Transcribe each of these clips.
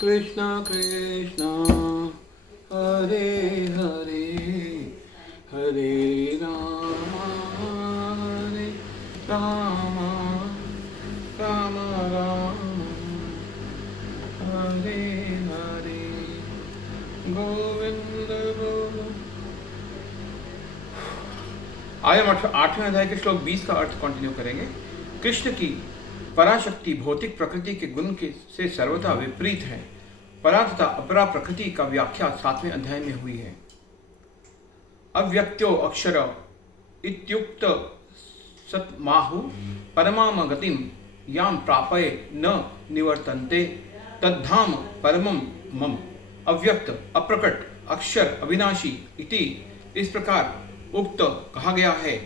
कृष्ण कृष्ण हरे हरे हरे राम राम राम राम हरे हरे गोविंद गोविंद। आज हम 8वें अध्याय के श्लोक 20 का अर्थ कंटिन्यू करेंगे। कृष्ण की पराशक्ति भौतिक प्रकृति के गुण के से सर्वथा विपरीत है। परा तथा अपरा प्रकृति का व्याख्या 7वें अध्याय में हुई है। अव्यक्त्यो अक्षर इत्युक्त सत्माहु परमाम गतिम याम प्रापये न निवर्तन्ते तद्धाम परमम मम। अव्यक्त, अप्रकट, अक्षर, अविनाशी इति इस प्रकार उक्त कहा गया है।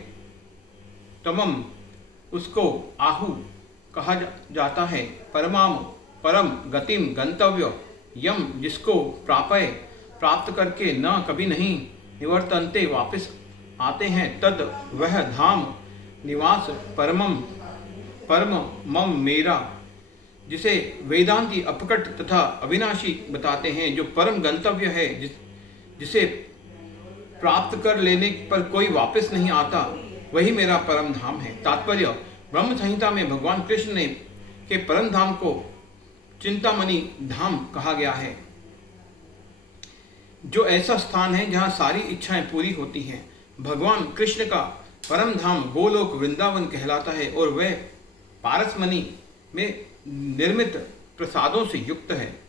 तमम उसको आहु कहा जाता है। परमाम परम, गतिम गंतव्य, यम जिसको प्रापय प्राप्त करके न कभी नहीं, निवर्तन्ते वापस आते हैं, तद वह धाम निवास परमम परम मम मेरा, जिसे वेदांती अपकट तथा अविनाशी बताते हैं, जो परम गंतव्य है, जिसे प्राप्त कर लेने पर कोई वापस नहीं आता, वही मेरा परम धाम है। तात्पर्य, ब्रह्म संहिता में भगवान कृष्ण ने के परम धाम को चिंतामणि धाम कहा गया है, जो ऐसा स्थान है जहां सारी इच्छाएं पूरी होती हैं। भगवान कृष्ण का परम धाम गोलोक वृंदावन कहलाता है और वह पारसमणि में निर्मित प्रसादों से युक्त है।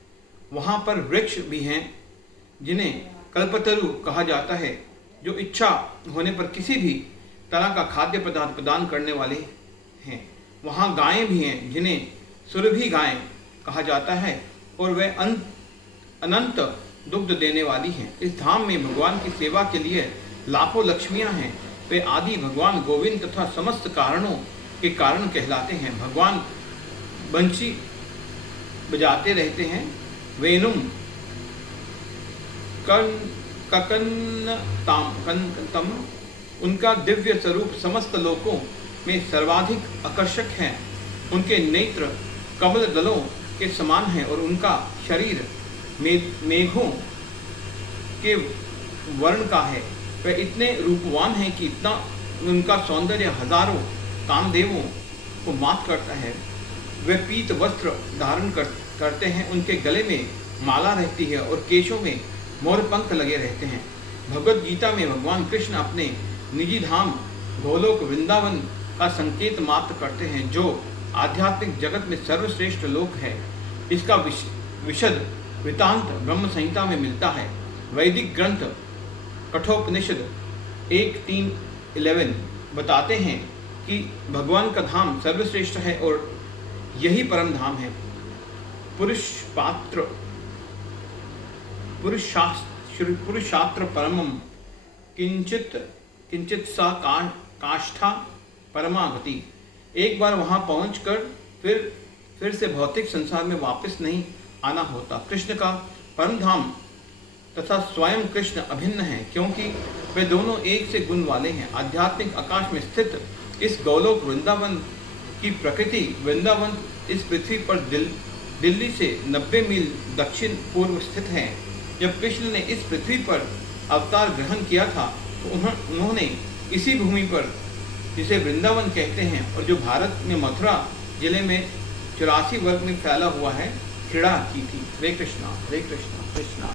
वहां पर वृक्ष भी हैं जिन्हें कल्पतरु कहा जाता है, जो इच्छा होने पर किसी भी तरह का खाद्य पदार्थ प्रदान करने वाले हैं। वहाँ गायें भी हैं जिन्हें सुरभि गायें कहा जाता है और वे अनंत दुग्ध देने वाली हैं। इस धाम में भगवान की सेवा के लिए लाखों लक्ष्मियां हैं। वे आदि भगवान गोविंद तथा समस्त कारणों के कारण कहलाते हैं। भगवान बंशी बजाते रहते हैं। वेणुम ककन्नतम उनका दिव्य स्वरूप समस्त लोकों में सर्वाधिक आकर्षक है। उनके नेत्र कमल दलों के समान है और उनका शरीर मेघों के वर्ण का है। वे इतने रूपवान हैं कि इतना उनका सौंदर्य हजारों कामदेवों को मात करता है। वे पीत वस्त्र धारण करते हैं। उनके गले में माला रहती है और केशों में मोर पंख लगे रहते हैं। भगवद गीता में भगवान कृष्ण अपने निजी धाम गोलोक वृंदावन का संकेत मात्र करते हैं, जो आध्यात्मिक जगत में सर्वश्रेष्ठ लोक है। इसका विशद वृतांत ब्रह्म संहिता में मिलता है। वैदिक ग्रंथ कठोपनिषद 1:3-11 बताते हैं कि भगवान का धाम सर्वश्रेष्ठ है और यही परम धाम है। पुरुषात्र परमम किंचित सा काष्ठा परमागति। एक बार वहां पहुंचकर फिर से भौतिक संसार में वापस नहीं आना होता। कृष्ण का परम धाम तथा स्वयं कृष्ण अभिन्न है, क्योंकि वे दोनों एक से गुण वाले हैं। आध्यात्मिक आकाश में स्थित इस गोलोक वृंदावन की प्रकृति, वृंदावन इस पृथ्वी पर दिल्ली से 90 मील दक्षिण पूर्व स्थित है। जब कृष्ण ने इस पृथ्वी पर अवतार ग्रहण किया था तो उन्होंने इसी भूमि पर, जिसे वृंदावन कहते हैं और जो भारत में मथुरा जिले में 84 वर्ग में फैला हुआ है, क्रीड़ा की थी। हरे कृष्णा कृष्णा।